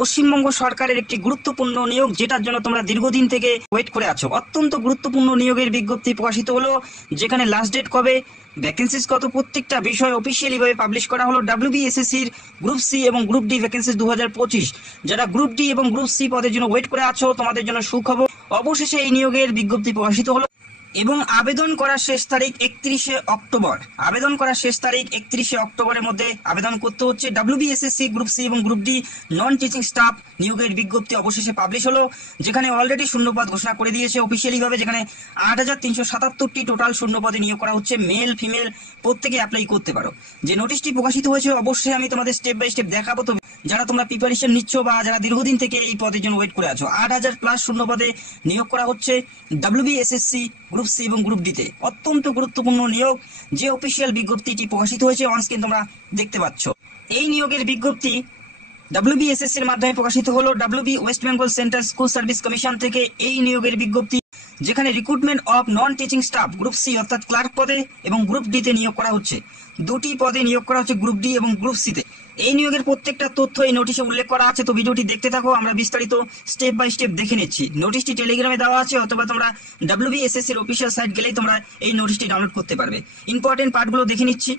পশ্চিমবঙ্গ সরকারের একটি গুরুত্বপূর্ণ নিয়োগ, যেটার জন্য তোমরা দীর্ঘদিন থেকে ওয়েট করে আছো। অত্যন্ত গুরুত্বপূর্ণ নিয়োগের বিজ্ঞপ্তি প্রকাশিত হলো, যেখানে লাস্ট ডেট কবে, ভ্যাকেন্সিস কত, প্রত্যেকটা বিষয় অফিসিয়ালি ভাবে পাবলিশ করা হলো। WBSSC গ্রুপ সি এবং গ্রুপ ডি ভ্যাকেন্সিস 2025। যারা গ্রুপ ডি এবং গ্রুপ সি পদের জন্য ওয়েট করে আছো, তোমাদের জন্য সুখবর, অবশেষে এই নিয়োগের বিজ্ঞপ্তি প্রকাশিত হলো এবং আবেদন করার শেষ তারিখ 31শে অক্টোবর। আবেদন করার শেষ তারিখ 31শে অক্টোবরের মধ্যে আবেদন করতে হচ্ছে। WBSSC গ্রুপ সি এবং গ্রুপ ডি নন টিচিং স্টাফ নিয়োগের বিজ্ঞপ্তি অবশেষে পাবলিশ হলো, যেখানে অলরেডি শূন্যপদ ঘোষণা করে দিয়েছে অফিসিয়ালি ভাবে, যেখানে 8377টি টোটাল শূন্যপদে নিয়োগ করা হচ্ছে। মেল ফিমেল প্রত্যেকে অ্যাপ্লাই করতে পারো। যে নোটিশটি প্রকাশিত হয়েছে অবশ্যই আমি তোমাদের স্টেপ বাই স্টেপ দেখাবো। তো যারা তোমরা প্রিপারেশন নিচ্ছ বা যারা দীর্ঘদিন থেকে এই পদের জন্য ওয়েট করে আছো, 8000+ শূন্যপদে নিয়োগ করা হচ্ছে WBSSC গ্রুপ সি এবং গ্রুপ ডিতে। অত্যন্ত গুরুত্বপূর্ণ নিয়োগ, যে অফিসিয়াল বিজ্ঞপ্তিটি প্রকাশিত হয়েছে অন স্ক্রিন তোমরা দেখতে পাচ্ছ। এই নিয়োগের বিজ্ঞপ্তি WBSSC এর মাধ্যমে প্রকাশিত হলো। WB West Bengal Central School Service Commission থেকে এই নিয়োগের বিজ্ঞপ্তি, যেখানে recruitment of non teaching staff group C অর্থাৎ ক্লার্ক পদে এবং গ্রুপ ডিতে নিয়োগ করা হচ্ছে। দুটি পদে নিয়োগ করা হচ্ছে, গ্রুপ ডি এবং গ্রুপ সিতে। এই নিয়োগের প্রত্যেকটা তথ্য এই নোটিশে উল্লেখ করা আছে। তো ভিডিওটি দেখতে থাকো, আমরা বিস্তারিত স্টেপ বাই স্টেপ দেখে নিচ্ছি। নোটিশটি টেলিগ্রামে দেওয়া আছে, অথবা তোমরা WBSSC এর অফিসিয়াল সাইট গেলেই তোমরা এই নোটিশটি ডাউনলোড করতে পারবে। ইম্পর্টেন্ট পার্টগুলো দেখে নিচ্ছি।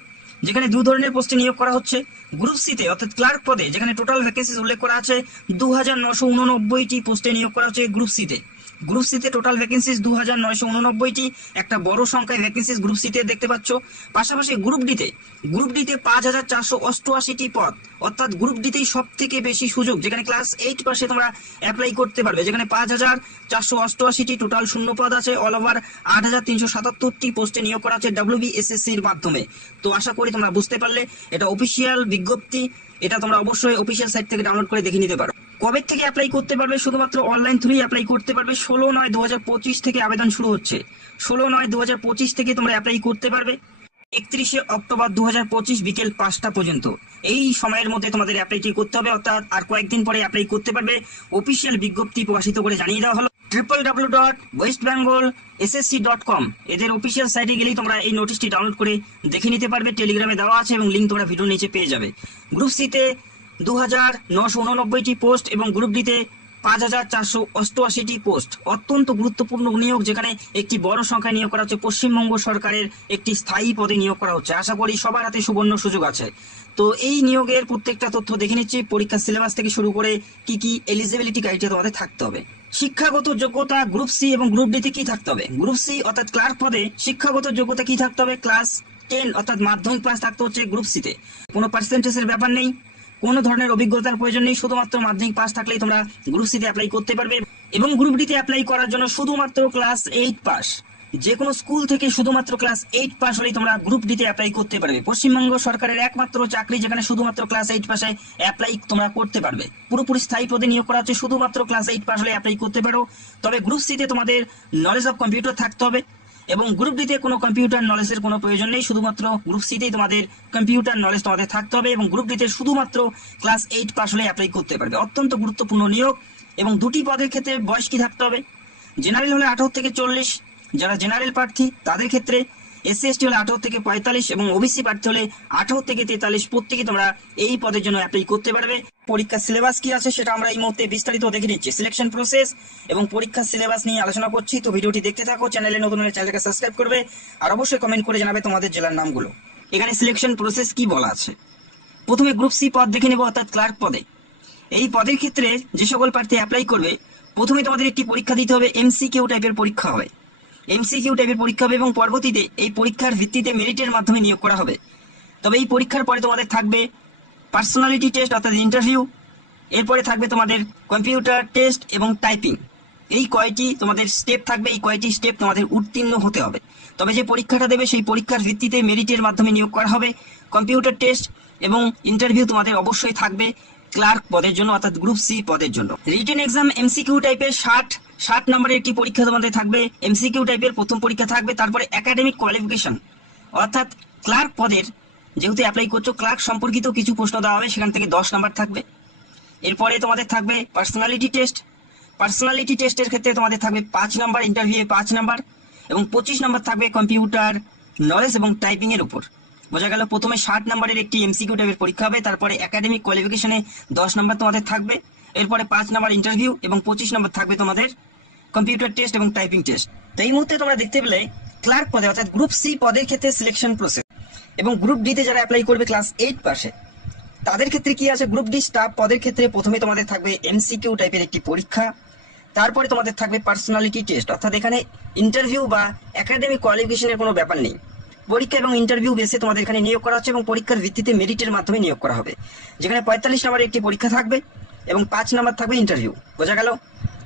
যেখানে দু ধরনের পোস্টে নিয়োগ করা হচ্ছে। গ্রুপ সিতে অর্থাৎ ক্লার্ক পদে, যেখানে টোটাল ভ্যাকেন্সিস উল্লেখ করা আছে 2989টি পোস্টে নিয়োগ করা হচ্ছে গ্রুপ সিতে। গ্রুপ সিতে টোটাল ভ্যাকেন্সিস 2989টি, একটা বড় সংখ্যায় ভ্যাকেন্সিস গ্রুপ সিতে দেখতে পাচ্ছ। পাশাপাশি গ্রুপ ডিতে 5488টি পদ, অর্থাৎ গ্রুপ ডিতেই সব থেকে বেশি সুযোগ, যেখানে ক্লাস 8 পাশে তোমরা অ্যাপ্লাই করতে পারবে। যেখানে 5488টি টোটাল শূন্য পদ আছে। অল ওভার 8377টি পোস্টে নিয়োগ করা আছে WBSSC এর মাধ্যমে। তো আশা করি তোমরা বুঝতে পারলে, এটা অফিসিয়াল বিজ্ঞপ্তি, এটা তোমরা অবশ্যই অফিসিয়াল সাইট থেকে ডাউনলোড করে দেখে নিতে পারো। কবে থেকে অ্যাপ্লাই করতে পারবে? শুধুমাত্র অনলাইন থ্রুই অ্যাপ্লাই করতে পারবে। 16/9/2025 থেকে আবেদন শুরু হচ্ছে। 16/9/2025 থেকে তোমরা অ্যাপ্লাই করতে পারবে 31শে অক্টোবর 2025 বিকেল 5টা পর্যন্ত। এই সময়ের মধ্যে তোমাদের অ্যাপ্লাইটি করতে হবে, অর্থাৎ আর কয়েকদিন পরে অ্যাপ্লাই করতে পারবে। অফিসিয়াল বিজ্ঞপ্তি প্রকাশিত করে জানিয়ে দেওয়া হলো। www.westbengalssc.com এদের অফিসিয়াল সাইটে গেলেই তোমরা এই নোটিশটি ডাউনলোড করে দেখে নিতে পারবে। টেলিগ্রামে দেওয়া আছে এবং লিঙ্ক তোমরা ভিডিওর নিচে পেয়ে যাবে। গ্রুপ সিতে 2989টি পোস্ট এবং গ্রুপ ডিতে 5488টি পোস্ট। অত্যন্ত গুরুত্বপূর্ণ নিয়োগ, যেখানে একটি বড় সংখ্যায় নিয়োগ করা হচ্ছে। পশ্চিমবঙ্গ সরকারের একটি স্থায়ী পদে নিয়োগ করা হচ্ছে। আশা করি সবার হাতে সুবর্ণ সুযোগ আছে। তো এই নিয়োগের প্রত্যেকটা তথ্য দেখে নিচ্ছি। পরীক্ষার সিলেবাস থেকে শুরু করে কি কি এলিজিবিলিটি ক্রাইটেরিয়া তোমাদের থাকতে হবে। শিক্ষাগত যোগ্যতা গ্রুপ সি এবং গ্রুপ ডিতে কি থাকতে হবে? গ্রুপ সি অর্থাৎ ক্লার্ক পদে শিক্ষাগত যোগ্যতা কি থাকতে হবে? ক্লাস 10 অর্থাৎ মাধ্যমিক পাস থাকতে হচ্ছে গ্রুপ সিতে। কোনো পার্সেন্টেজের ব্যাপার নেই, কোনো ধরনের অভিজ্ঞতার প্রয়োজন নেই, শুধুমাত্র মাধ্যমিক পাস থাকলেই তোমরা গ্রুপ সিতে অ্যাপ্লাই করতে পারবে। এবং গ্রুপ ডিতে অ্যাপ্লাই করার জন্য শুধুমাত্র ক্লাস 8 পাস, যে কোনো স্কুল থেকে শুধুমাত্র ক্লাস 8 পাস হলেই তোমরা গ্রুপ ডিতে অ্যাপ্লাই করতে পারবে। পশ্চিমবঙ্গ সরকারের একমাত্র চাকরি, যেখানে শুধুমাত্র ক্লাস 8 পাসে অ্যাপ্লাই তোমরা করতে পারবে। পুরোপুরি স্থায়ী পদে নিয়োগ করা হচ্ছে, শুধুমাত্র ক্লাস 8 পাস হলে অ্যাপ্লাই করতে পারো। তবে গ্রুপ সিতে তোমাদের নলেজ অফ কম্পিউটার থাকতে হবে এবং গ্রুপ ডিতে কোনো কম্পিউটার নলেজের কোনো প্রয়োজন নেই। শুধুমাত্র গ্রুপ সিতেই তোমাদের কম্পিউটার নলেজ তোমাদের থাকতে হবে এবং গ্রুপ ডিতে শুধুমাত্র ক্লাস 8 পাস হলে অ্যাপ্লাই করতে পারবে। অত্যন্ত গুরুত্বপূর্ণ নিয়োগ। এবং দুটি পদের ক্ষেত্রে বয়স কি থাকতে হবে? জেনারেল হলে 18 থেকে 40, যারা জেনারেল প্রার্থী তাদের ক্ষেত্রে। SC ST হলে 18 থেকে 45 এবং OBC প্রার্থী হলে 18 থেকে 43। প্রত্যেকে তোমরা এই পদের জন্য অ্যাপ্লাই করতে পারবে। পরীক্ষার সিলেবাস কি আছে সেটা আমরা এই মুহূর্তে বিস্তারিত দেখে নিচ্ছি। সিলেকশন প্রসেস এবং পরীক্ষার সিলেবাস নিয়ে আলোচনা করছি। তো ভিডিওটি দেখতে থাকো। চ্যানেলে নতুন হলে চ্যানেলকে সাবস্ক্রাইব করবে আর অবশ্যই কমেন্ট করে জানাবে তোমাদের জেলার নামগুলো। এখানে সিলেকশন প্রসেস কি বলা আছে। প্রথমে গ্রুপ সি পদ দেখে নেব, অর্থাৎ ক্লার্ক পদে। এই পদের ক্ষেত্রে যে সকল প্রার্থী অ্যাপ্লাই করবে, প্রথমে তোমাদের একটি পরীক্ষা দিতে হবে। MCQ টাইপের পরীক্ষা হবে। MCQ টাইপের পরীক্ষা হবে এবং পরবর্তীতে এই পরীক্ষার ভিত্তিতে মেরিটের মাধ্যমে নিয়োগ করা হবে। তবে এই পরীক্ষার পরে তোমাদের থাকবে পার্সোনালিটি টেস্ট অর্থাৎ ইন্টারভিউ। এরপরে থাকবে তোমাদের কম্পিউটার টেস্ট এবং টাইপিং। এই কয়টি তোমাদের স্টেপ থাকবে। এই কয়টি স্টেপ তোমাদের উত্তীর্ণ হতে হবে। তবে যে পরীক্ষাটা দেবে সেই পরীক্ষার ভিত্তিতে মেরিটের মাধ্যমে নিয়োগ করা হবে। কম্পিউটার টেস্ট এবং ইন্টারভিউ তোমাদের অবশ্যই থাকবে ক্লার্ক পদের জন্য, অর্থাৎ গ্রুপ সি পদের জন্য। রিটেন এক্সাম MCQ টাইপের 60 নম্বরের একটি পরীক্ষা তোমাদের থাকবে। MCQ টাইপের প্রথম পরীক্ষা থাকবে। তারপরে একাডেমিক কোয়ালিফিকেশন, অর্থাৎ ক্লার্ক পদের যেহেতু অ্যাপ্লাই করছো, ক্লার্ক সম্পর্কিত কিছু প্রশ্ন দেওয়া হবে, সেখান থেকে 10 নম্বর থাকবে। এরপরে তোমাদের থাকবে পার্সোনালিটি টেস্ট। পার্সোনালিটি টেস্টের ক্ষেত্রে তোমাদের থাকবে 5 নম্বর, ইন্টারভিউ 5 নম্বর এবং 25 নম্বর থাকবে কম্পিউটার নলেজ এবং টাইপিং এর উপর। বোঝা গেল, প্রথমে 60 নম্বরের একটি MCQ টাইপের পরীক্ষা হবে, তারপরে একাডেমিক কোয়ালিফিকেশনে 10 নম্বর তোমাদের থাকবে এরপরে 5 নাম্বার ইন্টারভিউ এবং 25 নাম্বার থাকবে তোমাদের কম্পিউটার টেস্ট এবং টাইপিং টেস্ট। তো এই মুহূর্তে তোমরা দেখতে পেলে ক্লার্ক পদে অর্থাৎ গ্রুপ সি পদের ক্ষেত্রে সিলেকশন প্রসেস, এবং গ্রুপ ডি তে যারা অ্যাপ্লাই করবে ক্লাস 8 পাশে তাদের ক্ষেত্রে কি আছে, গ্রুপ ডি স্টাফ পদের ক্ষেত্রে প্রথমে তোমাদের থাকবে এমসিকিউ টাইপের একটি পরীক্ষা, তারপরে তোমাদের থাকবে পার্সোনালিটি টেস্ট, অর্থাৎ এখানে ইন্টারভিউ বা একাডেমিক কোয়ালিফিকেশনের কোনো ব্যাপার নেই। পরীক্ষা এবং ইন্টারভিউ বেসে তোমাদের এখানে নিয়োগ করা হচ্ছে এবং পরীক্ষার ভিত্তিতে মেরিটের মাধ্যমে নিয়োগ করা হবে, যেখানে 45 নাম্বারের একটি পরীক্ষা থাকবে এবং 5 নাম্বার থাকবে ইন্টারভিউ। বোঝা গেল?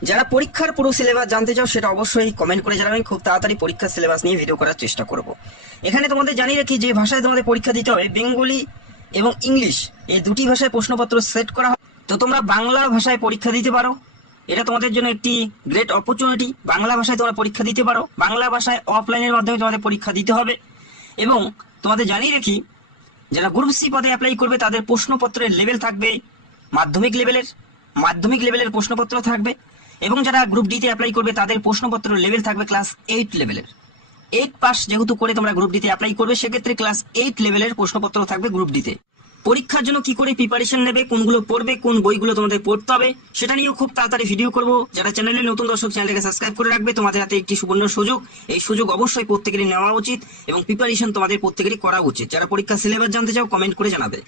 যারা পরীক্ষার পুরো সিলেবাস জানতে চাও সেটা অবশ্যই কমেন্ট করে জানাবেন, খুব তাড়াতাড়ি পরীক্ষার সিলেবাস নিয়ে ভিডিও করার চেষ্টা করব। এখানে তোমাদের জানিয়ে রাখি যে ভাষায় তোমাদের পরীক্ষা দিতে হবে, বেঙ্গলি এবং ইংলিশ এই দুটি ভাষায় প্রশ্নপত্র সেট করা হয়। তো তোমরা বাংলা ভাষায় পরীক্ষা দিতে পারো, এটা তোমাদের জন্য একটি গ্রেট অপরচুনিটি। বাংলা ভাষায় তোমরা পরীক্ষা দিতে পারো, বাংলা ভাষায় অফলাইনের মাধ্যমে তোমাদের পরীক্ষা দিতে হবে। এবং তোমাদের জানিয়ে রাখি যারা গ্রুপ সি পদে অ্যাপ্লাই করবে তাদের প্রশ্নপত্রের লেভেল থাকবে মাধ্যমিক লেভেলের প্রশ্নপত্র থাকবে, এবং যারা গ্রুপ ডি তে অ্যাপ্লাই করবে তাদের প্রশ্নপত্রের লেভেল থাকবে ক্লাস 8 লেভেলের। 8 পাস যেহেতু করে তোমরা গ্রুপ ডি তে অ্যাপ্লাই করবে সেক্ষেত্রে ক্লাস 8 লেভেলের প্রশ্নপত্র থাকবে গ্রুপ ডি তে। পরীক্ষার জন্য কি করে প্রিপারেশন নেবে, কোনগুলো পড়বে, কোন বইগুলো তোমাদের পড়তে হবে সেটা নিয়েও খুব তাড়াতাড়ি ভিডিও করব। যারা চ্যানেলে নতুন দর্শক চ্যানেলটাকে সাবস্ক্রাইব করে রাখবে, তোমাদের হাতে একটি সুবর্ণ সুযোগ, এই সুযোগ অবশ্যই প্রত্যেকেরই নেওয়া উচিত এবং প্রিপারেশন তোমাদের প্রত্যেকেরই করা উচিত। যারা পরীক্ষার সিলেবাস জানতে চাও কমেন্ট করে জানাবে।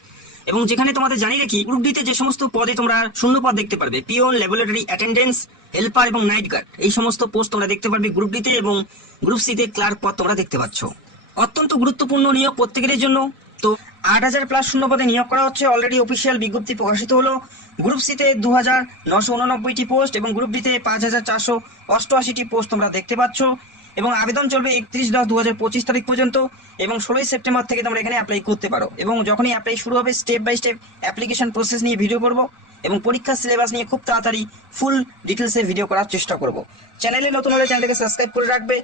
এবং যেখানে তোমাদের জানিয়ে রাখি গ্রুপ ডি তে যে সমস্ত পদে তোমরা শূন্য পদ দেখতে পারবে, পিওন, ল্যাবরেটরি অ্যাটেন্ডেন্স, হেল্পার এবং নাইট গার্ড, এই সমস্ত পোস্ট তোমরা দেখতে পারবে গ্রুপ ডি তে, এবং গ্রুপ সি তে ক্লার্ক পদ তোমরা দেখতে পাচ্ছ। অত্যন্ত গুরুত্বপূর্ণ নিয়োগ প্রত্যেকের জন্য। তো 8000 প্লাস শূন্য পদে নিয়োগ করা হচ্ছে, অলরেডি অফিসিয়াল বিজ্ঞপ্তি প্রকাশিত হলো। গ্রুপ সি তে 2989টি পোস্ট এবং গ্রুপ ডি তে 5488টি পোস্ট তোমরা দেখতে পাচ্ছ, এবং আবেদন চলবে 31/10/2025 তারিখ পর্যন্ত, এবং 16 সেপ্টেম্বর থেকে তোমরা এখানে অ্যাপ্লাই করতে পারো। এবং যখনই অ্যাপ্লাই শুরু হবে step by step application process নিয়ে ভিডিও করব এবং পরীক্ষার সিলেবাস নিয়ে খুব তাড়াতাড়ি ফুল ডিটেলসে ভিডিও করার চেষ্টা করব। চ্যানেলে নতুন হলে চ্যানেলটাকে সাবস্ক্রাইব করে রাখবে।